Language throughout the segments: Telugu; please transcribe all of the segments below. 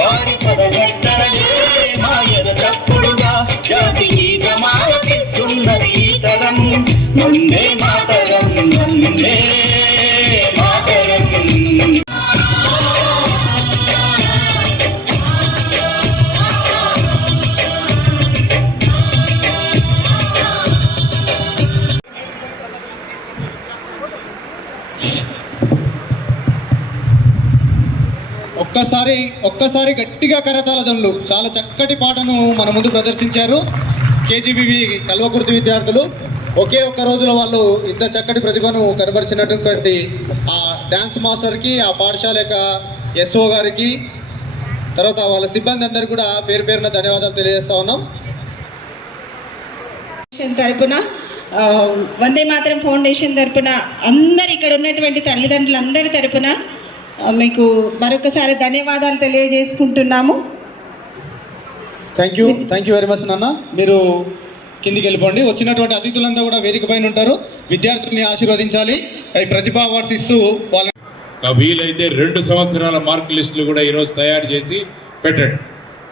వారి పదగట్టడలే మాయద చప్పుడుగా జాతి గీతమాలకిస్తున్నది ఈ తరం. వందే మాతరం, వందే మాతరం. ఒక్కసారి గట్టిగా కరతాళ ధ్వనులు. చాలా చక్కటి పాటను మన ముందు ప్రదర్శించారు కేజీబీవీ కల్వకుర్తి విద్యార్థులు. ఒకే ఒక్క రోజులో వాళ్ళు ఇంత చక్కటి ప్రతిభను కనబరిచినటువంటి ఆ డ్యాన్స్ మాస్టర్కి, ఆ పాఠశాల యొక్క ఎస్ఓ గారికి, తర్వాత వాళ్ళ సిబ్బంది అందరికీ కూడా పేరు పేరున ధన్యవాదాలు తెలియజేస్తా ఉన్నాం. తరపున వందే మాతరం ఫౌండేషన్ తరపున అందరు ఇక్కడ ఉన్నటువంటి తల్లిదండ్రులందరి తరపున మీకు మరొకసారి ధన్యవాదాలు తెలియజేసుకుంటున్నాము. థ్యాంక్ యూ వెరీ మచ్ నాన్న. మీరు కిందికి వెళ్ళిపోండి. వచ్చినటువంటి అతిథులంతా కూడా వేదిక పైన ఉంటారు. విద్యార్థుల్ని ఆశీర్వదించాలి. ప్రతిభా అవార్డ్స్ ఇస్తూ వాళ్ళ వీలైతే 2 సంవత్సరాల మార్క్ లిస్టులు కూడా ఈరోజు తయారు చేసి పెట్టండి.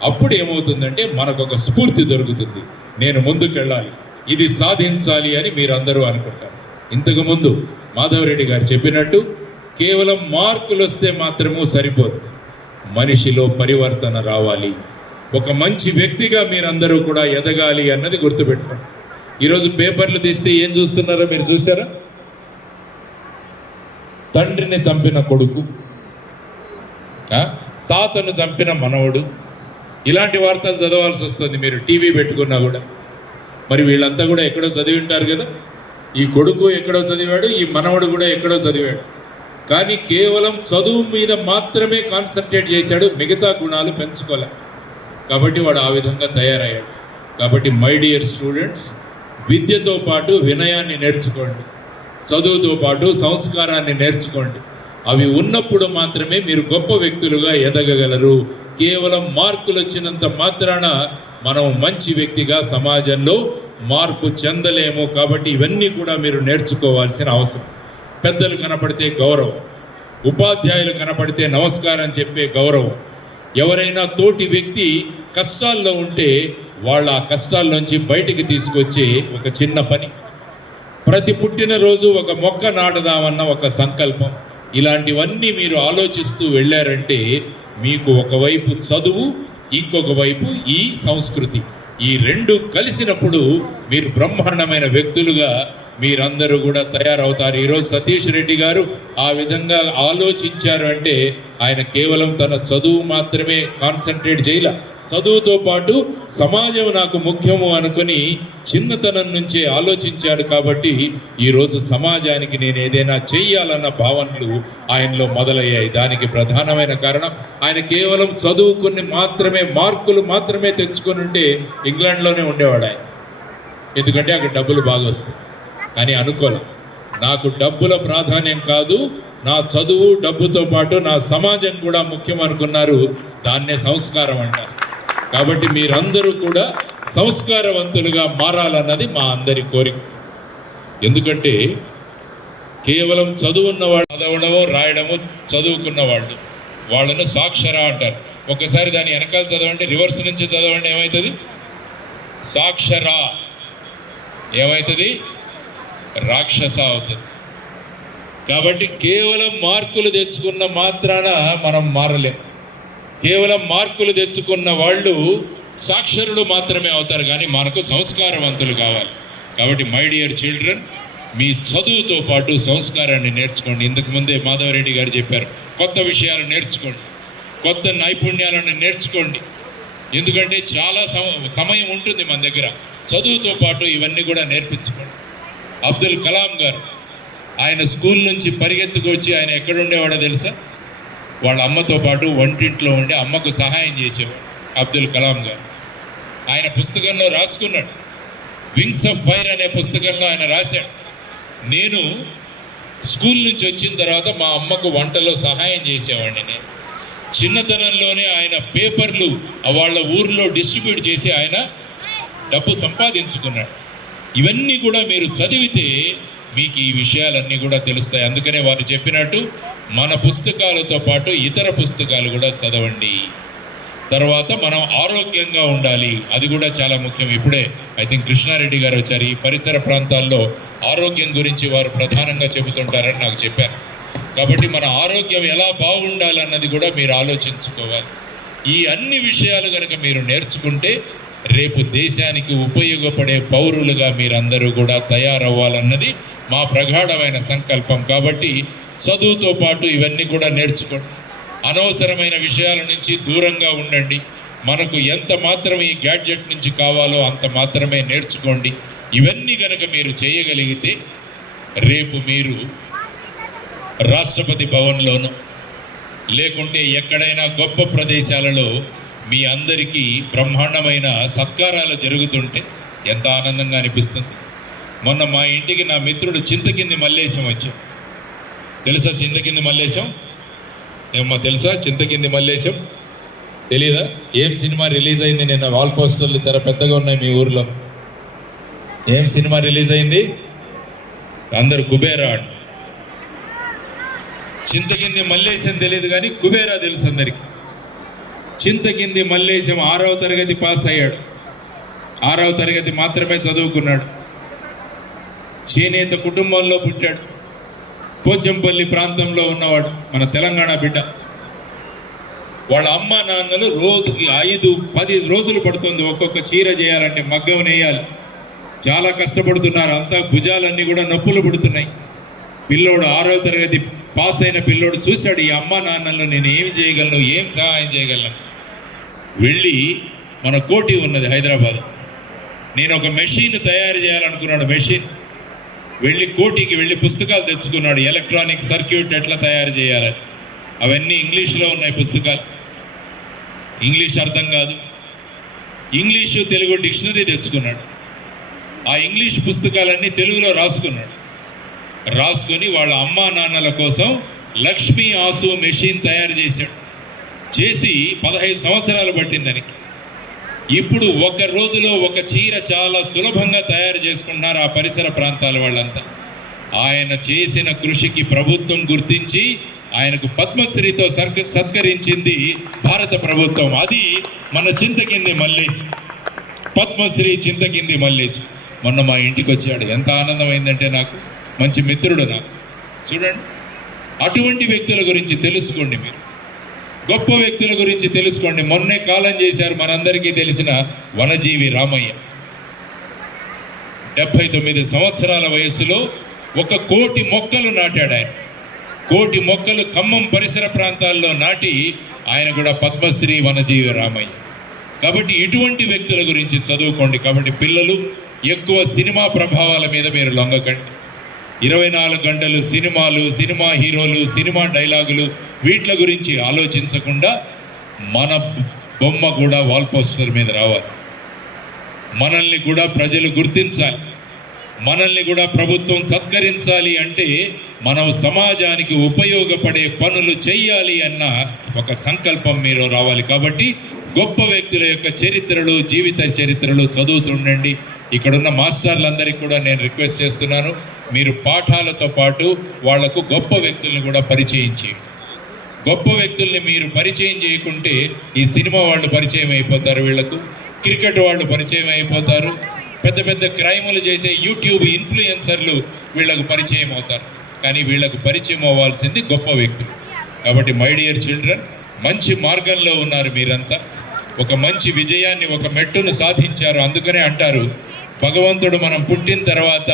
అప్పుడు ఏమవుతుందంటే మనకు ఒక స్ఫూర్తి దొరుకుతుంది. నేను ముందుకెళ్ళాలి, ఇది సాధించాలి అని మీరందరూ అనుకుంటారు. ఇంతకుముందు మాధవరెడ్డి గారు చెప్పినట్టు కేవలం మార్కులు వస్తే మాత్రము సరిపోదు, మనిషిలో పరివర్తన రావాలి. ఒక మంచి వ్యక్తిగా మీరందరూ కూడా ఎదగాలి అన్నది గుర్తుపెట్టుకోండి. ఈరోజు పేపర్లు తీస్తే ఏం చూస్తున్నారో మీరు చూసారా? తండ్రిని చంపిన కొడుకు, తాతను చంపిన మనవడు, ఇలాంటి వార్తలు చదవాల్సి వస్తుంది మీరు టీవీ పెట్టుకున్నా కూడా. మరి వీళ్ళంతా కూడా ఎక్కడో చదివి ఉంటారు కదా. ఈ కొడుకు ఎక్కడో చదివాడు, ఈ మనవడు కూడా ఎక్కడో చదివాడు. కానీ కేవలం చదువు మీద మాత్రమే కాన్సన్ట్రేట్ చేశాడు, మిగతా గుణాలు పెంచుకోలే. కాబట్టి వాడు ఆ విధంగా తయారయ్యాడు. కాబట్టి మై డియర్ స్టూడెంట్స్, విద్యతో పాటు వినయాన్ని నేర్చుకోండి, చదువుతో పాటు సంస్కారాన్ని నేర్చుకోండి. అవి ఉన్నప్పుడు మాత్రమే మీరు గొప్ప వ్యక్తులుగా ఎదగగలరు. కేవలం మార్కులు వచ్చినంత మాత్రాన మనం మంచి వ్యక్తిగా సమాజంలో మార్పు చెందలేము. కాబట్టి ఇవన్నీ కూడా మీరు నేర్చుకోవాల్సిన అవసరం. పెద్దలు కనపడితే గౌరవం, ఉపాధ్యాయులు కనపడితే నమస్కారం చెప్పే గౌరవం. ఎవరైనా తోటి వ్యక్తి కష్టాల్లో ఉంటే వాళ్ళ ఆ కష్టాల్లోంచి బయటికి తీసుకొచ్చే ఒక చిన్న పని. ప్రతి పుట్టినరోజు ఒక మొక్క నాటుదామన్న ఒక సంకల్పం. ఇలాంటివన్నీ మీరు ఆలోచిస్తూ వెళ్ళారంటే మీకు ఒకవైపు చదువు, ఇంకొక వైపు ఈ సంస్కృతి, ఈ 2 కలిసినప్పుడు మీరు బ్రహ్మాండమైన వ్యక్తులుగా మీరందరూ కూడా తయారవుతారు. ఈరోజు సతీష్ రెడ్డి గారు ఆ విధంగా ఆలోచించారు అంటే ఆయన కేవలం తన చదువు మాత్రమే కాన్సన్ట్రేట్ చేయలే, చదువుతో పాటు సమాజం నాకు ముఖ్యము అనుకుని చిన్నతనం నుంచే ఆలోచించాడు. కాబట్టి ఈరోజు సమాజానికి నేను ఏదైనా చెయ్యాలన్న భావనలు ఆయనలో మొదలయ్యాయి. దానికి ప్రధానమైన కారణం ఆయన కేవలం చదువుకుని మాత్రమే మార్కులు మాత్రమే తెచ్చుకొని ఉంటే ఇంగ్లాండ్లోనే ఉండేవాడు ఆయన. ఎందుకంటే అక్కడ డబ్బులు బాగా వస్తాయి. అని అనుకోలే, నాకు డబ్బుల ప్రాధాన్యం కాదు, నా చదువు డబ్బుతో పాటు నా సమాజం కూడా ముఖ్యం అనుకున్నారు. దాన్నే సంస్కారం అంటారు. కాబట్టి మీరందరూ కూడా సంస్కారవంతులుగా మారాలన్నది మా అందరి కోరిక. ఎందుకంటే కేవలం చదువున్న వాళ్ళు చదవడము రాయడము చదువుకున్న వాళ్ళు, వాళ్ళను సాక్షర అంటారు. ఒకసారి దాని వెనకాల చదవండి, రివర్స్ నుంచి చదవండి, ఏమవుతుంది? సాక్షర ఏమవుతుంది? రాక్షస అవుతుంది. కాబట్టి కేవలం మార్కులు తెచ్చుకున్న మాత్రాన మనం మారలేం. కేవలం మార్కులు తెచ్చుకున్న వాళ్ళు సాక్షరులు మాత్రమే అవుతారు, కానీ మనకు సంస్కారవంతులు కావాలి. కాబట్టి మై డియర్ చిల్డ్రన్, మీ చదువుతో పాటు సంస్కారాన్ని నేర్చుకోండి. ఇంతకు ముందే మాధవరెడ్డి గారు చెప్పారు, కొత్త విషయాలు నేర్చుకోండి, కొత్త నైపుణ్యాలను నేర్చుకోండి. ఎందుకంటే చాలా సమయం ఉంటుంది మన దగ్గర. చదువుతో పాటు ఇవన్నీ కూడా నేర్పించుకోండి. అబ్దుల్ కలాం గారు ఆయన స్కూల్ నుంచి పరిగెత్తుకొచ్చి ఆయన ఎక్కడుండేవాడో తెలుసా? వాళ్ళ అమ్మతో పాటు వంటింట్లో ఉండి అమ్మకు సహాయం చేసేవాడు అబ్దుల్ కలాం గారు. ఆయన పుస్తకంలో రాసుకున్నాడు, వింగ్స్ ఆఫ్ ఫైర్ అనే పుస్తకంలో ఆయన రాశాడు, నేను స్కూల్ నుంచి వచ్చిన తర్వాత మా అమ్మకు వంటలో సహాయం చేసేవాడిని. నేను చిన్నతనంలోనే ఆయన పేపర్లు వాళ్ళ ఊర్లో డిస్ట్రిబ్యూట్ చేసి ఆయన డబ్బు సంపాదించుకున్నాడు. ఇవన్నీ కూడా మీరు చదివితే మీకు ఈ విషయాలన్నీ కూడా తెలుస్తాయి. అందుకనే వారు చెప్పినట్టు మన పుస్తకాలతో పాటు ఇతర పుస్తకాలు కూడా చదవండి. తర్వాత మనం ఆరోగ్యంగా ఉండాలి, అది కూడా చాలా ముఖ్యం. ఇప్పుడే ఐ థింక్ కృష్ణారెడ్డి గారు వచ్చారు. ఈ పరిసర ప్రాంతాల్లో ఆరోగ్యం గురించి వారు ప్రధానంగా చెబుతుంటారని నాకు చెప్పారు. కాబట్టి మన ఆరోగ్యం ఎలా బాగుండాలన్నది కూడా మీరు ఆలోచించుకోవాలి. ఈ అన్ని విషయాలు కనుక మీరు నేర్చుకుంటే రేపు దేశానికి ఉపయోగపడే పౌరులుగా మీరందరూ కూడా తయారవ్వాలన్నది మా ప్రగాఢమైన సంకల్పం. కాబట్టి చదువుతో పాటు ఇవన్నీ కూడా నేర్చుకోండి. అనవసరమైన విషయాల నుంచి దూరంగా ఉండండి. మనకు ఎంత మాత్రం ఈ గ్యాడ్జెట్ నుంచి కావాలో అంత మాత్రమే నేర్చుకోండి. ఇవన్నీ కనుక మీరు చేయగలిగితే రేపు మీరు రాష్ట్రపతి భవన్లోనూ లేకుంటే ఎక్కడైనా గొప్ప ప్రదేశాలలో మీ అందరికీ బ్రహ్మాండమైన సత్కారాలు జరుగుతుంటే ఎంత ఆనందంగా అనిపిస్తుంది. మొన్న మా ఇంటికి నా మిత్రుడు చింతకింది మల్లేశం వచ్చాడు. తెలుసా చింతకింది మల్లేశం? ఏమో తెలుసా చింతకింది మల్లేశం? తెలీదా? ఏం సినిమా రిలీజ్ అయింది నిన్న? వాల్ పోస్టర్లు చాలా పెద్దగా ఉన్నాయి మీ ఊర్లో. ఏం సినిమా రిలీజ్ అయింది? అందరు కుబేరా అంట. చింతకింది మల్లేశం తెలియదు కానీ కుబేరా తెలుసు అందరికి. చింతకింది మల్లేశం 6వ తరగతి పాస్ అయ్యాడు. 6వ తరగతి మాత్రమే చదువుకున్నాడు. చేనేత కుటుంబంలో పుట్టాడు. పోచంపల్లి ప్రాంతంలో ఉన్నవాడు, మన తెలంగాణ బిడ్డ. వాళ్ళ అమ్మ నాన్నలు రోజుకి 5-10 రోజులు పడుతుంది ఒక్కొక్క చీర చేయాలంటే, మగ్గం నేయాలి. చాలా కష్టపడుతున్నారు. అంతా భుజాలన్నీ కూడా నొప్పులు పుడుతున్నాయి. పిల్లోడు 6వ తరగతి పాస్ అయిన పిల్లోడు చూశాడు ఈ అమ్మ నాన్నలను, నేను ఏమి చేయగలను, ఏం సహాయం చేయగలను. వెళ్ళి మన కోటి ఉన్నది హైదరాబాద్, నేను ఒక మెషిన్ తయారు చేయాలనుకున్నాడు. మెషిన్ వెళ్ళి కోటికి వెళ్ళి పుస్తకాలు తెచ్చుకున్నాడు. ఎలక్ట్రానిక్ సర్క్యూట్ ఎట్లా తయారు చేయాలని. అవన్నీ ఇంగ్లీష్లో ఉన్నాయి పుస్తకాలు. ఇంగ్లీష్ అర్థం కాదు. ఇంగ్లీషు తెలుగు డిక్షనరీ తెచ్చుకున్నాడు. ఆ ఇంగ్లీష్ పుస్తకాలన్నీ తెలుగులో రాసుకున్నాడు. రాసుకొని వాళ్ళ అమ్మా నాన్నల కోసం లక్ష్మీ ఆసు మెషిన్ తయారు చేశాడు. చేసి 15 సంవత్సరాలు పట్టింది దానికి. ఇప్పుడు ఒక రోజులో ఒక చీర చాలా సులభంగా తయారు చేసుకుంటున్నారు ఆ పరిసర ప్రాంతాల వాళ్ళంతా. ఆయన చేసిన కృషికి ప్రభుత్వం గుర్తించి ఆయనకు పద్మశ్రీతో సత్కరించింది భారత ప్రభుత్వం. అది మన చింతకింది మల్లేశ్, పద్మశ్రీ చింతకింది మల్లేశ్. మొన్న మా ఇంటికి వచ్చాడు. ఎంత ఆనందమైందంటే నాకు. మంచి మిత్రుడు నాకు. చూడండి, అటువంటి వ్యక్తుల గురించి తెలుసుకోండి. మీరు గొప్ప వ్యక్తుల గురించి తెలుసుకోండి. మొన్నే కాలం చేశారు మనందరికీ తెలిసిన వనజీవి రామయ్య. 79 సంవత్సరాల వయసులో 1 కోటి మొక్కలు నాటాడు ఆయన. 1 కోటి మొక్కలు ఖమ్మం పరిసర ప్రాంతాల్లో నాటి ఆయన కూడా పద్మశ్రీ వనజీవి రామయ్య. కాబట్టి ఇటువంటి వ్యక్తుల గురించి చదువుకోండి. కాబట్టి పిల్లలు ఎక్కువ సినిమా ప్రభావాల మీద మీరు లొంగకండి. 24 గంటలు సినిమాలు, సినిమా హీరోలు, సినిమా డైలాగులు, వీటి గురించి ఆలోచించకుండా మన బొమ్మ కూడా వాల్ పోస్టర్ మీద రావాలి. మనల్ని కూడా ప్రజలు గుర్తించాలి. మనల్ని కూడా ప్రభుత్వం సత్కరించాలి. అంటే మనం సమాజానికి ఉపయోగపడే పనులు చేయాలి అన్న ఒక సంకల్పం మీరు రావాలి. కాబట్టి గొప్ప వ్యక్తుల యొక్క చరిత్రలు, జీవిత చరిత్రలు చదువుతుండండి. ఇక్కడున్న మాస్టర్లందరికీ కూడా నేను రిక్వెస్ట్ చేస్తున్నాను, మీరు పాఠాలతో పాటు వాళ్లకు గొప్ప వ్యక్తుల్ని కూడా పరిచయం చేయండి. గొప్ప వ్యక్తుల్ని మీరు పరిచయం చేయకుంటే ఈ సినిమా వాళ్ళు పరిచయం అయిపోతారు, వీళ్లకు క్రికెట్ వాళ్ళు పరిచయం అయిపోతారు, పెద్ద పెద్ద క్రైములు చేసే యూట్యూబ్ ఇన్ఫ్లుయెన్సర్లు వీళ్లకు పరిచయం అవుతారు. కానీ వీళ్లకు పరిచయం అవ్వాల్సింది గొప్ప వ్యక్తులు. కాబట్టి మై డియర్ చిల్డ్రన్, మంచి మార్గంలో ఉన్నారు మీరంతా. ఒక మంచి విజయాన్ని, ఒక మెట్టును సాధించారు. అందుకనే అంటారు భగవంతుడు మనం పుట్టిన తర్వాత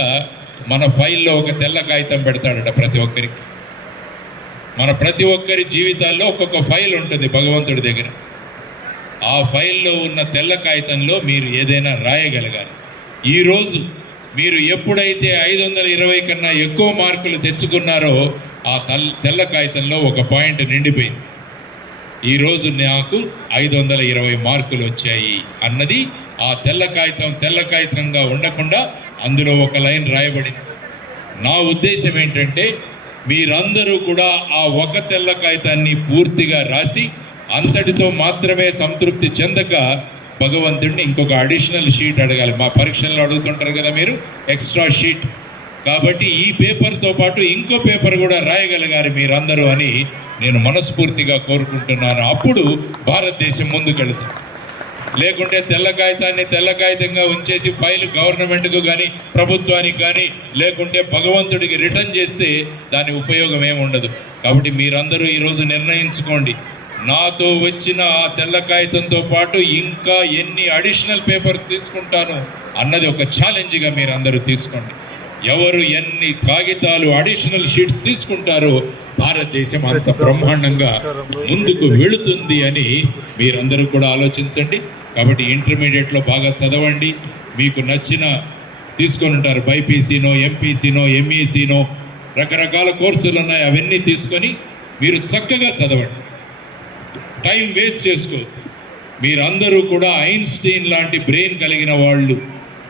మన ఫైల్లో ఒక తెల్ల కాగితం పెడతాడట ప్రతి ఒక్కరికి. మన ప్రతి ఒక్కరి జీవితాల్లో ఒక్కొక్క ఫైల్ ఉంటుంది భగవంతుడి దగ్గర. ఆ ఫైల్లో ఉన్న తెల్ల కాగితంలో మీరు ఏదైనా రాయగలగాలి. ఈరోజు మీరు ఎప్పుడైతే 520 కన్నా ఎక్కువ మార్కులు తెచ్చుకున్నారో ఆ తెల్ల కాగితంలో ఒక పాయింట్ నిండిపోయింది. ఈరోజు నాకు 520 మార్కులు వచ్చాయి అన్నది ఆ తెల్ల కాగితంగా ఉండకుండా అందులో ఒక లైన్ రాయబడింది. నా ఉద్దేశం ఏంటంటే మీరందరూ కూడా ఆ ఒక తెల్ల కాగితాన్ని పూర్తిగా రాసి అంతటితో మాత్రమే సంతృప్తి చెందక భగవంతుడిని ఇంకొక అడిషనల్ షీట్ అడగాలి. మా పరీక్షల్లో అడుగుతుంటారు కదా మీరు, ఎక్స్ట్రా షీట్. కాబట్టి ఈ పేపర్తో పాటు ఇంకో పేపర్ కూడా రాయగలగాలి మీరందరూ అని నేను మనస్ఫూర్తిగా కోరుకుంటున్నాను. అప్పుడు భారతదేశం ముందుకెళ్తుంది. లేకుంటే తెల్ల కాగితాన్ని తెల్ల కాగితంగా ఉంచేసి ఫైల్ గవర్నమెంట్కు కానీ ప్రభుత్వానికి కానీ లేకుంటే భగవంతుడికి రిటర్న్ చేస్తే దాని ఉపయోగం ఏమి ఉండదు. కాబట్టి మీరందరూ ఈరోజు నిర్ణయించుకోండి, నాతో వచ్చిన ఆ తెల్ల కాగితంతో పాటు ఇంకా ఎన్ని అడిషనల్ పేపర్స్ తీసుకుంటాను అన్నది ఒక ఛాలెంజ్గా మీరందరూ తీసుకోండి. ఎవరు ఎన్ని కాగితాలు అడిషనల్ షీట్స్ తీసుకుంటారో భారతదేశం అంత బ్రహ్మాండంగా ముందుకు వెళుతుంది అని మీరందరూ కూడా ఆలోచించండి. కాబట్టి ఇంటర్మీడియట్లో బాగా చదవండి. మీకు నచ్చిన తీసుకొని ఉంటారు, బైపీసీనో ఎంపీసీనో ఎంఈసీనో రకరకాల కోర్సులు ఉన్నాయి. అవన్నీ తీసుకొని మీరు చక్కగా చదవండి, టైం వేస్ట్ చేసుకో. మీరందరూ కూడా ఐన్స్టీన్ లాంటి బ్రెయిన్ కలిగిన వాళ్ళు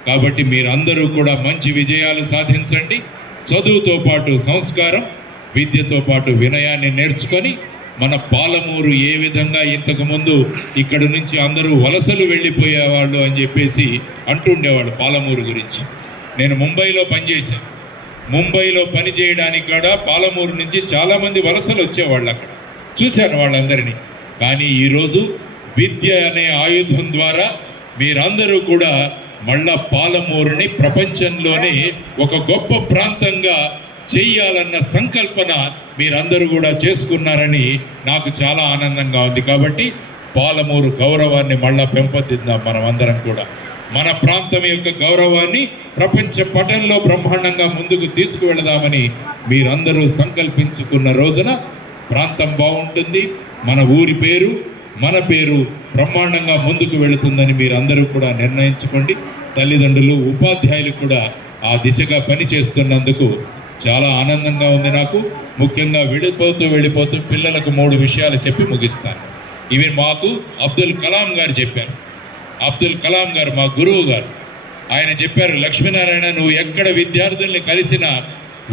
కాబట్టి మీరందరూ కూడా మంచి విజయాలు సాధించండి. చదువుతో పాటు సంస్కారం, విద్యతో పాటు వినయాన్ని నేర్చుకొని మన పాలమూరు ఏ విధంగా ఇంతకుముందు ఇక్కడ నుంచి అందరూ వలసలు వెళ్ళిపోయేవాళ్ళు అని చెప్పేసి అంటుండేవాళ్ళు పాలమూరు గురించి. నేను ముంబైలో పనిచేశాను. ముంబైలో పని చేయడానికి కూడా పాలమూరు నుంచి చాలామంది వలసలు వచ్చేవాళ్ళు, అక్కడ చూశాను వాళ్ళందరినీ. కానీ ఈరోజు విద్య అనే ఆయుధం ద్వారా మీరందరూ కూడా మళ్ళా పాలమూరుని ప్రపంచంలోనే ఒక గొప్ప ప్రాంతంగా చెయ్యాలన్న సంకల్పన మీరందరూ కూడా చేసుకున్నారని నాకు చాలా ఆనందంగా ఉంది. కాబట్టి పాలమూరు గౌరవాన్ని మళ్ళా పెంపొందిద్దాం మనం అందరం కూడా. మన ప్రాంతం యొక్క గౌరవాన్ని ప్రపంచ పటంలో బ్రహ్మాండంగా ముందుకు తీసుకువెళదామని మీరందరూ సంకల్పించుకున్న రోజున ప్రాంతం బాగుంటుంది, మన ఊరి పేరు మన పేరు బ్రహ్మాండంగా ముందుకు వెళుతుందని మీరందరూ కూడా నిర్ణయించుకోండి. తల్లిదండ్రులు ఉపాధ్యాయులు కూడా ఆ దిశగా పనిచేస్తున్నందుకు చాలా ఆనందంగా ఉంది నాకు. ముఖ్యంగా వెళ్ళిపోతూ పిల్లలకు 3 విషయాలు చెప్పి ముగిస్తాను. ఇవి మాకు అబ్దుల్ కలాం గారు చెప్పారు. అబ్దుల్ కలాం గారు మా గురువు గారు. ఆయన చెప్పారు, లక్ష్మీనారాయణ నువ్వు ఎక్కడ విద్యార్థుల్ని కలిసినా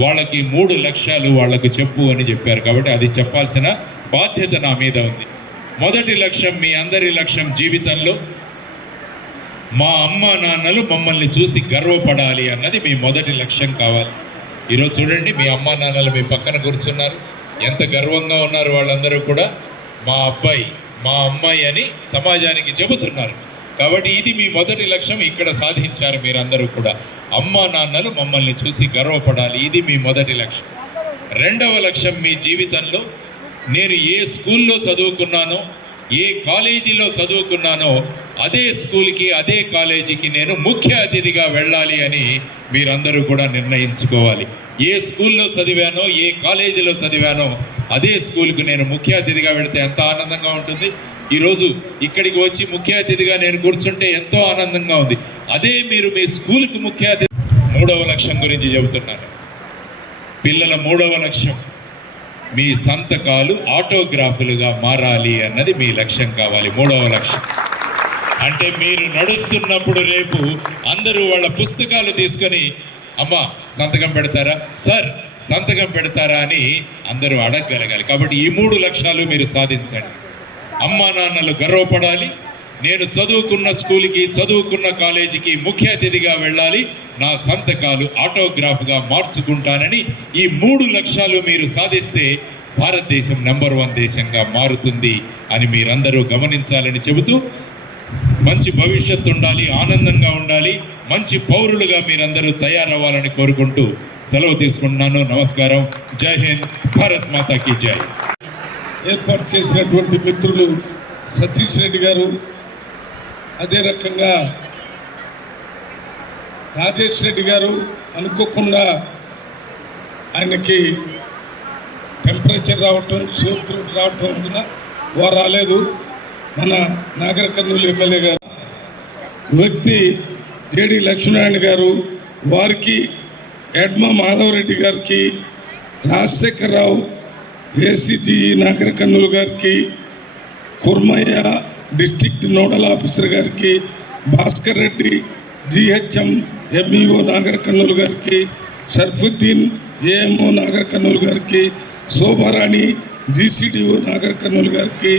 వాళ్ళకి 3 లక్ష్యాలు వాళ్ళకు చెప్పు అని చెప్పారు. కాబట్టి అది చెప్పాల్సిన బాధ్యత నా మీద ఉంది. మొదటి లక్ష్యం, మీ అందరి లక్ష్యం జీవితంలో మా అమ్మ నాన్నలు మమ్మల్ని చూసి గర్వపడాలి అన్నది మీ మొదటి లక్ష్యం కావాలి. ఈరోజు చూడండి, మీ అమ్మ నాన్నలు మీ పక్కన కూర్చున్నారు, ఎంత గర్వంగా ఉన్నారు. వాళ్ళందరూ కూడా మా అబ్బాయి మా అమ్మాయి అని సమాజానికి చెబుతున్నారు. కాబట్టి ఇది మీ మొదటి లక్ష్యం, ఇక్కడ సాధించారు మీరందరూ కూడా. అమ్మ నాన్నలు మమ్మల్ని చూసి గర్వపడాలి, ఇది మీ మొదటి లక్ష్యం. రెండవ లక్ష్యం, మీ జీవితంలో నేను ఏ స్కూల్లో చదువుకున్నానో ఏ కాలేజీలో చదువుకున్నానో అదే స్కూల్కి అదే కాలేజీకి నేను ముఖ్య అతిథిగా వెళ్ళాలి అని మీరందరూ కూడా నిర్ణయించుకోవాలి. ఏ స్కూల్లో చదివానో ఏ కాలేజీలో చదివానో అదే స్కూల్కి నేను ముఖ్య అతిథిగా వెళితే ఎంత ఆనందంగా ఉంటుంది. ఈరోజు ఇక్కడికి వచ్చి ముఖ్య అతిథిగా నేను కూర్చుంటే ఎంతో ఆనందంగా ఉంది. అదే మీరు మీ స్కూల్కి ముఖ్య అతిథి. 3వ లక్ష్యం గురించి చెబుతున్నాను. పిల్లల 3వ లక్ష్యం, మీ సంతకాలు ఆటోగ్రాఫులుగా మారాలి అన్నది మీ లక్ష్యం కావాలి. 3వ లక్ష్యం అంటే మీరు నడుస్తున్నప్పుడు రేపు అందరూ వాళ్ళ పుస్తకాలు తీసుకొని అమ్మా సంతకం పెడతారా, సార్ సంతకం పెడతారా అని అందరూ అడగగలగాలి. కాబట్టి ఈ 3 లక్ష్యాలు మీరు సాధించండి. అమ్మా నాన్నలు గర్వపడాలి, నేను చదువుకున్న స్కూల్కి చదువుకున్న కాలేజీకి ముఖ్య అతిథిగా వెళ్ళాలి, నా సంతకాలు ఆటోగ్రాఫ్గా మార్చుకుంటానని ఈ 3 లక్ష్యాలు మీరు సాధిస్తే భారతదేశం నెంబర్ 1 దేశంగా మారుతుంది అని మీరందరూ గమనించాలని చెబుతూ, మంచి భవిష్యత్తు ఉండాలి, ఆనందంగా ఉండాలి, మంచి పౌరులుగా మీరందరూ తయారవ్వాలని కోరుకుంటూ సెలవు తీసుకుంటున్నాను. నమస్కారం. జై హింద్. భారత్ మాతా కీ జై. ఏర్పాటు చేసినటువంటి మిత్రులు సతీష్ రెడ్డి గారు, అదే రకంగా రాజేష్ రెడ్డి గారు, అనుకోకుండా ఆయనకి టెంపరేచర్ రావటం సూత్రుడు రావటం వల్ల వారు రాలేదు. మన నాగర్ కర్నూలు ఎమ్మెల్యే గారు వ్యక్తి జేడి లక్ష్మీనారాయణ గారు, వారికి ఎడ్మ మాధవరెడ్డి గారికి, రాజశేఖరరావు ఏసీజీ నాగర్ కర్నూలు గారికి, కుర్మయ్య డిస్ట్రిక్ట్ నోడల్ ఆఫీసర్ గారికి, భాస్కర్ రెడ్డి జిహెచ్ఎం ఎంఈఓ నాగర్ కర్నూలు గారికి, షర్ఫుద్దీన్ ఏఎంఓ నాగర్ కర్నూలు గారికి, శోభారాణి జీసీడీఓ నాగర్ కర్నూలు గారికి,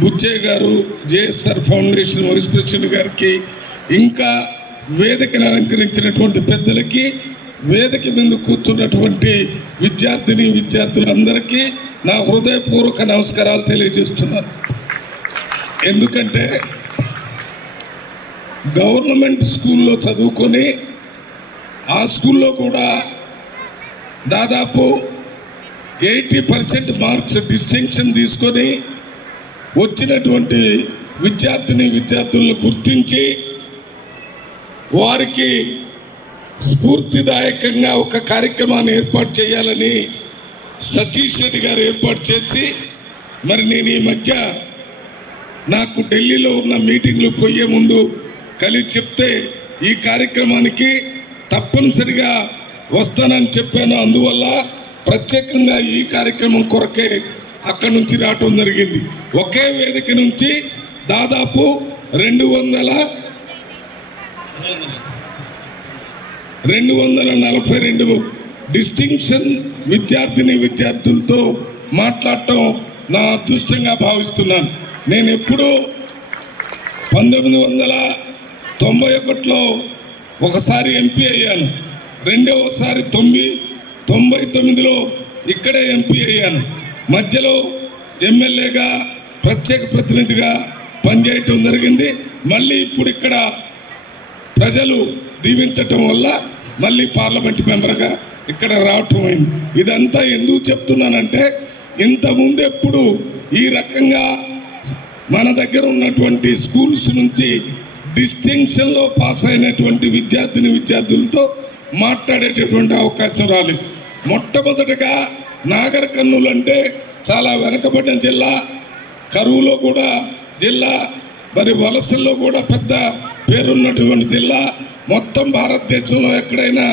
బుచ్చయ్య గారు జేఎస్ఆర్ ఫౌండేషన్ వైస్ ప్రెసిడెంట్ గారికి, ఇంకా వేదికను అలంకరించినటువంటి పెద్దలకి వేదిక మీద కూర్చున్నటువంటి విద్యార్థులందరికీ నా హృదయపూర్వక నమస్కారాలు తెలియజేస్తున్నాను. ఎందుకంటే గవర్నమెంట్ స్కూల్లో చదువుకొని ఆ స్కూల్లో కూడా దాదాపు 80% మార్క్స్ డిస్టింక్షన్ తీసుకొని వచ్చినటువంటి విద్యార్థులను గుర్తించి వారికి స్ఫూర్తిదాయకంగా ఒక కార్యక్రమాన్ని ఏర్పాటు చేయాలని సతీష్ రెడ్డి గారు ఏర్పాటు చేసి, మరి నేను ఈ మధ్య నాకు ఢిల్లీలో ఉన్న మీటింగ్లు పోయే ముందు కలిసి చెప్తే ఈ కార్యక్రమానికి తప్పనిసరిగా వస్తానని చెప్పాను. అందువల్ల ప్రత్యేకంగా ఈ కార్యక్రమం కొరకే అక్కడి నుంచి రావటం జరిగింది. ఒకే వేదిక నుంచి దాదాపు 242 డిస్టింక్షన్ విద్యార్థులతో మాట్లాడటం నా అదృష్టంగా భావిస్తున్నాను. నేను ఎప్పుడూ 1991లో ఒకసారి ఎంపీ అయ్యాను, రెండవసారి 99లో ఇక్కడే ఎంపీ అయ్యాను. మధ్యలో ఎమ్మెల్యేగా ప్రత్యేక ప్రతినిధిగా పనిచేయటం జరిగింది. మళ్ళీ ఇప్పుడు ఇక్కడ ప్రజలు దీవించటం వల్ల మళ్ళీ పార్లమెంట్ మెంబర్గా ఇక్కడ రావటం అయింది. ఇదంతా ఎందుకు చెప్తున్నానంటే, ఇంతకుముందు ఎప్పుడు ఈ రకంగా మన దగ్గర ఉన్నటువంటి స్కూల్స్ నుంచి డిస్టింక్షన్లో పాస్ అయినటువంటి విద్యార్థులతో మాట్లాడేటటువంటి అవకాశం రాలేదు. మొట్టమొదటిగా నాగర్ కర్నూలు అంటే చాలా వెనకబడిన జిల్లా, కరువులో కూడా జిల్లా, మరి వలసల్లో కూడా పెద్ద పేరున్నటువంటి జిల్లా. మొత్తం భారతదేశంలో ఎక్కడైనా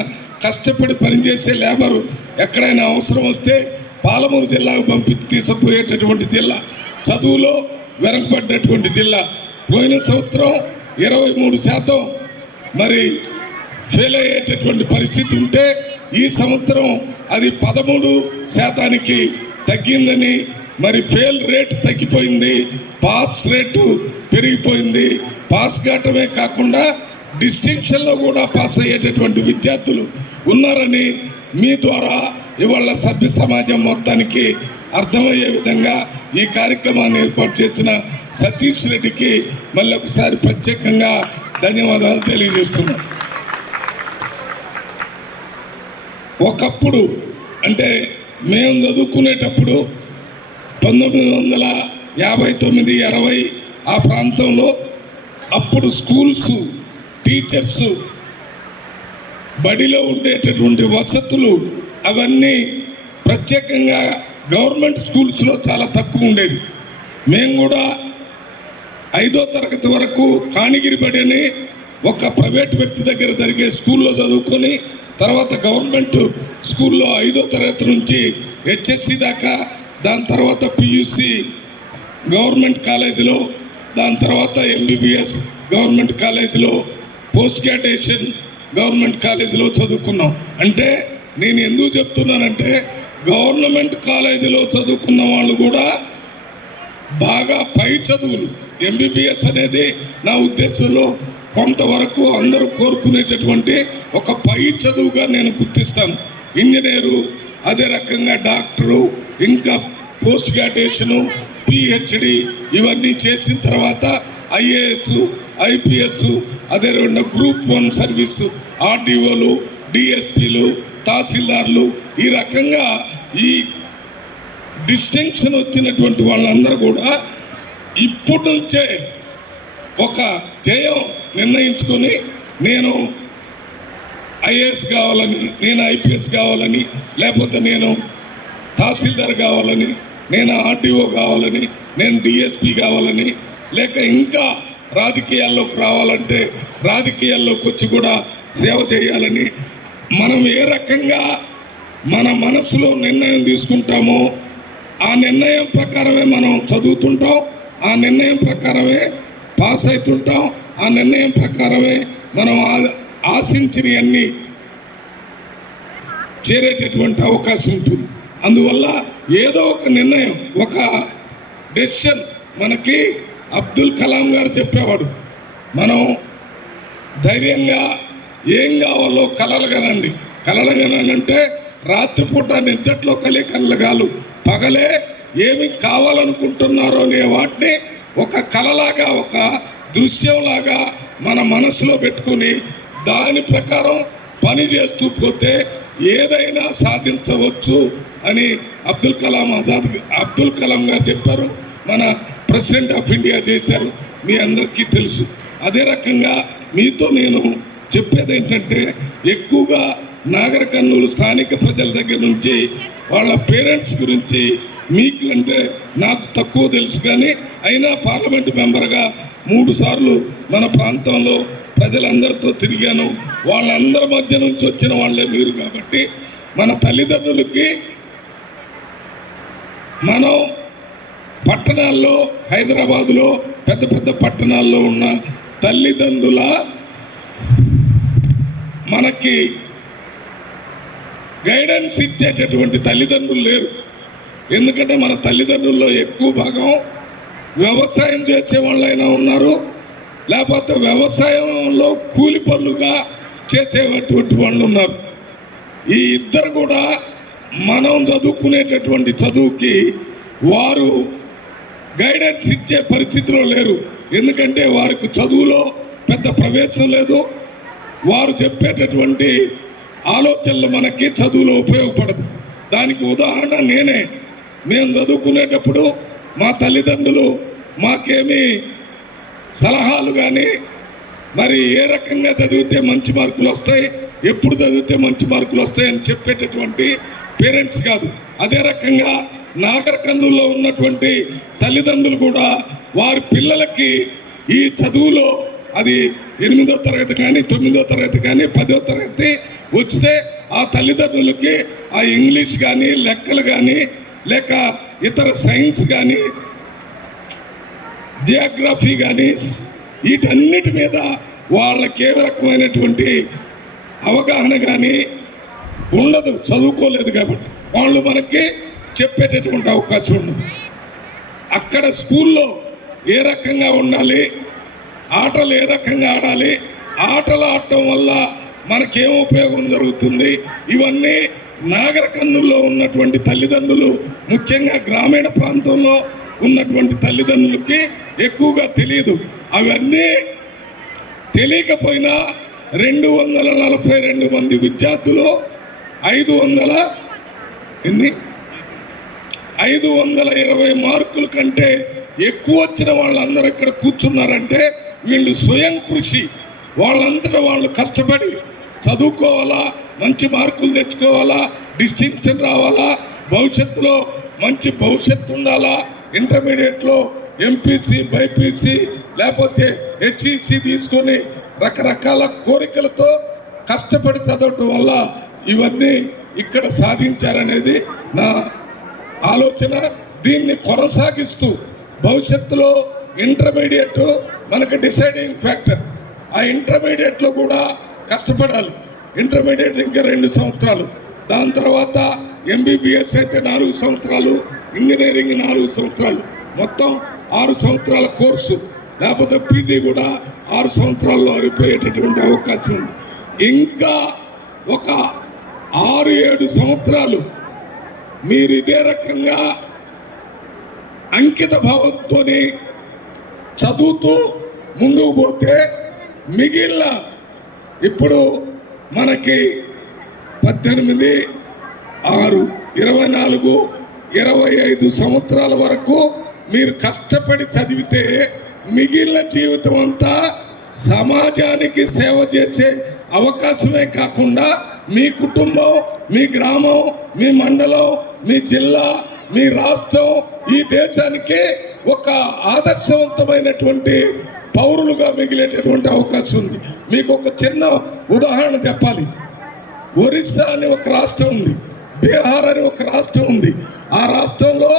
కష్టపడి పనిచేసే లేబరు ఎక్కడైనా అవసరం వస్తే పాలమూరు జిల్లాకు పంపించి తీసుకుపోయేటటువంటి జిల్లా, చదువులో వెనకబడ్డటువంటి జిల్లా. పోయిన సంవత్సరం 23% మరి ఫెయిల్ అయ్యేటటువంటి పరిస్థితి ఉంటే ఈ సంవత్సరం అది 13% తగ్గిందని, మరి ఫెయిల్ రేటు తగ్గిపోయింది, పాస్ రేటు పెరిగిపోయింది. పాస్ కావటమే కాకుండా డిస్టింక్షన్లో కూడా పాస్ అయ్యేటటువంటి విద్యార్థులు ఉన్నారని మీ ద్వారా ఇవాళ సభ్య సమాజం మొత్తానికి అర్థమయ్యే విధంగా ఈ కార్యక్రమాన్ని ఏర్పాటు చేసిన సతీష్ రెడ్డికి మళ్ళీ ఒకసారి ప్రత్యేకంగా ధన్యవాదాలు తెలియజేస్తున్నాను. ఒకప్పుడు అంటే మేము చదువుకునేటప్పుడు 1959-60 ఆ ప్రాంతంలో అప్పుడు స్కూల్స్, టీచర్స్, బడిలో ఉండేటటువంటి వసతులు అవన్నీ ప్రత్యేకంగా గవర్నమెంట్ స్కూల్స్లో చాలా తక్కువ ఉండేది. మేము కూడా 5వ తరగతి వరకు కాణిగిరి బడి అని ఒక ప్రైవేట్ వ్యక్తి దగ్గర జరిగే స్కూల్లో చదువుకొని, తర్వాత గవర్నమెంట్ స్కూల్లో 5వ తరగతి నుంచి హెచ్ఎస్సి దాకా, దాని తర్వాత పియూసి గవర్నమెంట్ కాలేజీలో, దాని తర్వాత ఎంబీబీఎస్ గవర్నమెంట్ కాలేజీలో, పోస్ట్ గ్రాడ్యుయేషన్ గవర్నమెంట్ కాలేజీలో చదువుకున్నాం. అంటే నేను ఎందుకు చెప్తున్నానంటే, గవర్నమెంట్ కాలేజీలో చదువుకున్న వాళ్ళు కూడా బాగా పై చదువులు, ఎంబీబీఎస్ అనేది నా ఉద్దేశంలో కొంతవరకు అందరూ కోరుకునేటటువంటి ఒక పై చదువుగా నేను గుర్తిస్తాను. ఇంజనీరు, అదే రకంగా డాక్టరు, ఇంకా పోస్ట్ గ్రాడ్యుయేషను, పిహెచ్డి ఇవన్నీ చేసిన తర్వాత ఐఏఎస్, ఐపీఎస్, అదే విధంగా గ్రూప్ 1 సర్వీసు, ఆర్డీఓలు, డిఎస్పీలు, తహసీల్దార్లు, ఈ రకంగా ఈ డిస్టింక్షన్ వచ్చినటువంటి వాళ్ళందరూ కూడా ఇప్పటి నుంచే ఒక జయం నిర్ణయించుకొని, నేను ఐఏఎస్ కావాలని, నేను ఐపీఎస్ కావాలని, లేకపోతే నేను తహసీల్దార్ కావాలని, నేను ఆర్డీఓ కావాలని, నేను డిఎస్పీ కావాలని, లేక ఇంకా రాజకీయాల్లోకి రావాలంటే రాజకీయాల్లోకి వచ్చి కూడా సేవ చేయాలని మనం ఏ రకంగా మన మనసులో నిర్ణయం తీసుకుంటామో ఆ నిర్ణయం ప్రకారమే మనం చదువుతుంటాం, ఆ నిర్ణయం ప్రకారమే పాస్ అవుతుంటాం, ఆ నిర్ణయం ప్రకారమే మనం ఆశించినవన్నీ చేరేటటువంటి అవకాశం ఉంటుంది. అందువల్ల ఏదో ఒక నిర్ణయం, ఒక డెసిషన్ మనకి అబ్దుల్ కలాం గారు చెప్పేవాడు, మనం ధైర్యంగా ఏం కావాలో కలలుగానండి, కలలుగానంటే రాత్రిపూట నిద్దట్లో కలగాలు, పగలే ఏమి కావాలనుకుంటున్నారో అనే వాటిని ఒక కలలాగా, ఒక దృశ్యంలాగా మన మనసులో పెట్టుకుని దాని ప్రకారం పని చేస్తూ పోతే ఏదైనా సాధించవచ్చు అని అబ్దుల్ కలాం గారు చెప్పారు. మన ప్రెసిడెంట్ ఆఫ్ ఇండియా చేశారు, మీ అందరికీ తెలుసు. అదే రకంగా మీతో నేను చెప్పేది ఏంటంటే, ఎక్కువగా నాగర్ కర్నూలు స్థానిక ప్రజల దగ్గర నుంచి వాళ్ళ పేరెంట్స్ గురించి మీకు అంటే నాకు తక్కువ తెలుసు, కానీ అయినా పార్లమెంట్ మెంబర్గా 3 సార్లు మన ప్రాంతంలో ప్రజలందరితో తిరిగాను. వాళ్ళందరి మధ్య నుంచి వచ్చిన వాళ్ళే మీరు కాబట్టి మన తల్లిదండ్రులకి మనం పట్టణాల్లో, హైదరాబాదులో పెద్ద పెద్ద పట్టణాల్లో ఉన్న తల్లిదండ్రుల మనకి గైడెన్స్ ఇచ్చేటటువంటి తల్లిదండ్రులు లేరు. ఎందుకంటే మన తల్లిదండ్రుల్లో ఎక్కువ భాగం వ్యవసాయం చేసే వాళ్ళైనా ఉన్నారు, లేకపోతే వ్యవసాయంలో కూలి పనులుగా చేసేటటువంటి వాళ్ళు ఉన్నారు. ఈ ఇద్దరు కూడా మనం చదువుకునేటటువంటి చదువుకి వారు గైడెన్స్ ఇచ్చే పరిస్థితిలో లేరు. ఎందుకంటే వారికి చదువులో పెద్ద ప్రవేశం లేదు. వారు చెప్పేటటువంటి ఆలోచనలు మనకి చదువులో ఉపయోగపడదు. దానికి ఉదాహరణ నేనే. మేము చదువుకునేటప్పుడు మా తల్లిదండ్రులు మాకేమీ సలహాలు కానీ, మరి ఏ రకంగా చదివితే మంచి మార్కులు వస్తాయి, ఎప్పుడు చదివితే మంచి మార్కులు వస్తాయని చెప్పేటటువంటి పేరెంట్స్ కాదు. అదే రకంగా నాగర్ కర్నూలులో ఉన్నటువంటి తల్లిదండ్రులు కూడా వారి పిల్లలకి ఈ చదువులో, అది 8వ తరగతి కానీ 9వ తరగతి కానీ 10వ తరగతి వస్తే ఆ తల్లిదండ్రులకి ఆ ఇంగ్లీష్ కానీ, లెక్కలు కానీ, లేక ఇతర సైన్స్ కానీ, జియోగ్రఫీ కానీ, వీటన్నిటి మీద వాళ్ళకి ఏ రకమైనటువంటి అవగాహన కానీ ఉండదు, చదువుకోలేదు కాబట్టి. వాళ్ళు మనకి చెప్పేటటువంటి అవకాశం ఉండదు. అక్కడ స్కూల్లో ఏ రకంగా ఉండాలి, ఆటలు ఏ రకంగా ఆడాలి, ఆటలు ఆడటం వల్ల మనకేం ఉపయోగం జరుగుతుంది, ఇవన్నీ నాగర్ కర్నూలులో ఉన్నటువంటి తల్లిదండ్రులు, ముఖ్యంగా గ్రామీణ ప్రాంతంలో ఉన్నటువంటి తల్లిదండ్రులకి ఎక్కువగా తెలియదు. అవన్నీ తెలియకపోయినా 242 మంది విద్యార్థులు 520 మార్కుల కంటే ఎక్కువ వచ్చిన వాళ్ళందరూ ఇక్కడ కూర్చున్నారంటే వీళ్ళు స్వయం కృషి, వాళ్ళంతటా వాళ్ళు కష్టపడి చదువుకోవాలా, మంచి మార్కులు తెచ్చుకోవాలా, డిస్టింక్షన్ రావాలా, భవిష్యత్తులో మంచి భవిష్యత్తు ఉండాలా, ఇంటర్మీడియట్లో ఎంపీసీ, బైపీసీ లేకపోతే హెచ్ఈసీ తీసుకొని రకరకాల కోరికలతో కష్టపడి చదవటం వల్ల ఇవన్నీ ఇక్కడ సాధించారనేది నా ఆలోచన. దీన్ని కొనసాగిస్తూ భవిష్యత్తులో ఇంటర్మీడియట్ మనకు డిసైడింగ్ ఫ్యాక్టర్. ఆ ఇంటర్మీడియట్లో కూడా కష్టపడాలి. ఇంటర్మీడియట్ ఇంకా 2 సంవత్సరాలు, దాని తర్వాత ఎంబీబీఎస్ అయితే 4 సంవత్సరాలు, ఇంజనీరింగ్ 4 సంవత్సరాలు, మొత్తం 6 సంవత్సరాల కోర్సు, లేకపోతే పీజీ కూడా 6 సంవత్సరాల్లో అయిపోయేటటువంటి అవకాశం ఉంది. ఇంకా ఒక 6-7 సంవత్సరాలు మీరు ఇదే రకంగా అంకిత భావంతో చదువుతూ ముందుకు పోతే మిగిలిన ఇప్పుడు మనకి 18, 6, 24, 25 సంవత్సరాల వరకు మీరు కష్టపడి చదివితే మిగిలిన జీవితం అంతా సమాజానికి సేవ చేసే అవకాశమే కాకుండా మీ కుటుంబం, మీ గ్రామం, మీ మండలం, మీ జిల్లా, మీ రాష్ట్రం, ఈ దేశానికి ఒక ఆదర్శవంతమైనటువంటి పౌరులుగా మిగిలేటటువంటి అవకాశం ఉంది. మీకు ఒక చిన్న ఉదాహరణ చెప్పాలి. ఒరిస్సా అని ఒక రాష్ట్రం ఉంది, బీహార్ అని ఒక రాష్ట్రం ఉంది. ఆ రాష్ట్రంలో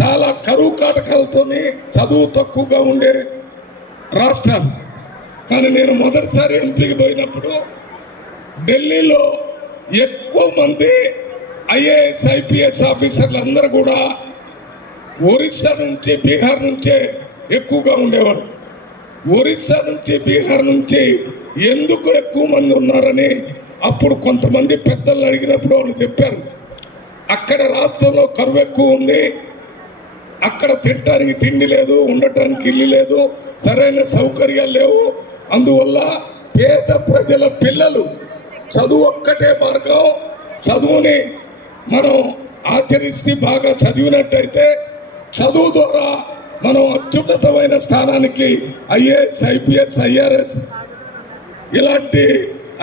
చాలా కరువు కాటకాలతో చదువు తక్కువగా ఉండే రాష్ట్రాలు. కానీ నేను మొదటిసారి ఎంపీకి పోయినప్పుడు ఢిల్లీలో ఎక్కువ మంది ఐఏఎస్, ఐపీఎస్ ఆఫీసర్లు అందరూ కూడా ఒరిస్సా నుంచి, బీహార్ నుంచే ఎక్కువగా ఉండేవాడు. ఒరిస్సా నుంచి, బీహార్ నుంచి ఎందుకు ఎక్కువ మంది ఉన్నారని అప్పుడు కొంతమంది పెద్దలు అడిగినప్పుడు వాళ్ళు చెప్పారు, అక్కడ రాష్ట్రంలో కరువు ఎక్కువ ఉంది, అక్కడ తినటానికి తిండి లేదు, ఉండటానికి ఇల్లు లేదు, సరైన సౌకర్యాలు లేవు, అందువల్ల పేద ప్రజల పిల్లలు చదువు ఒక్కటే మార్గం, చదువుని మనం ఆచరిస్తే బాగా చదివినట్టయితే చదువు ద్వారా మనం అత్యున్నతమైన స్థానానికి ఐఏఎస్, ఐపీఎస్, ఐఆర్ఎస్ ఇలాంటి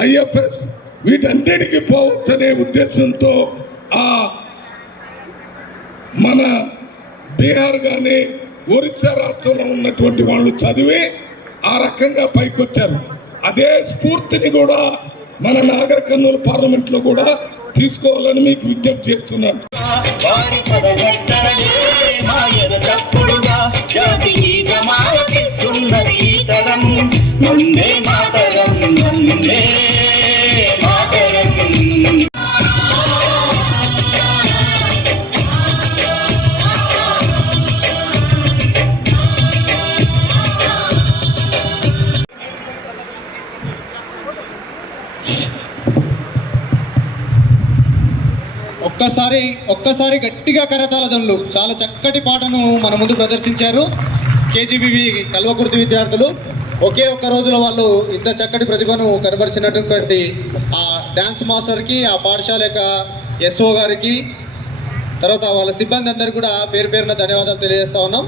ఐఎఫ్ఎస్ వీటన్నిటికీ పోవచ్చనే ఉద్దేశంతో మన బీహార్ కానీ ఒరిస్సా రాష్ట్రంలో ఉన్నటువంటి వాళ్ళు చదివి ఆ రకంగా పైకొచ్చారు. అదే స్ఫూర్తిని కూడా మన నాగర్ కర్నూలు పార్లమెంట్లో కూడా తీసుకోవాలని మీకు విజ్ఞప్తి చేస్తున్నాను. వారి పదగట్టడలే మాయద చప్పుడుగా జాతికి గమాలకిస్తున్నది ఈ తరం. వందే మాతరం, వందే మాతరం. ఒక్కసారి గట్టిగా కరతాళధ్వనులు. చాలా చక్కటి పాటను మన ముందు ప్రదర్శించారు కేజీబీవీ కల్వకుర్తి విద్యార్థులు. ఒకే ఒక్క రోజులో వాళ్ళు ఇంత చక్కటి ప్రతిభను కనబరిచినటువంటి ఆ డ్యాన్స్ మాస్టర్కి, ఆ పాఠశాల యొక్క ఎస్ఓ గారికి, తర్వాత వాళ్ళ సిబ్బంది అందరికీ కూడా పేరు పేరున ధన్యవాదాలు తెలియజేస్తా ఉన్నాం.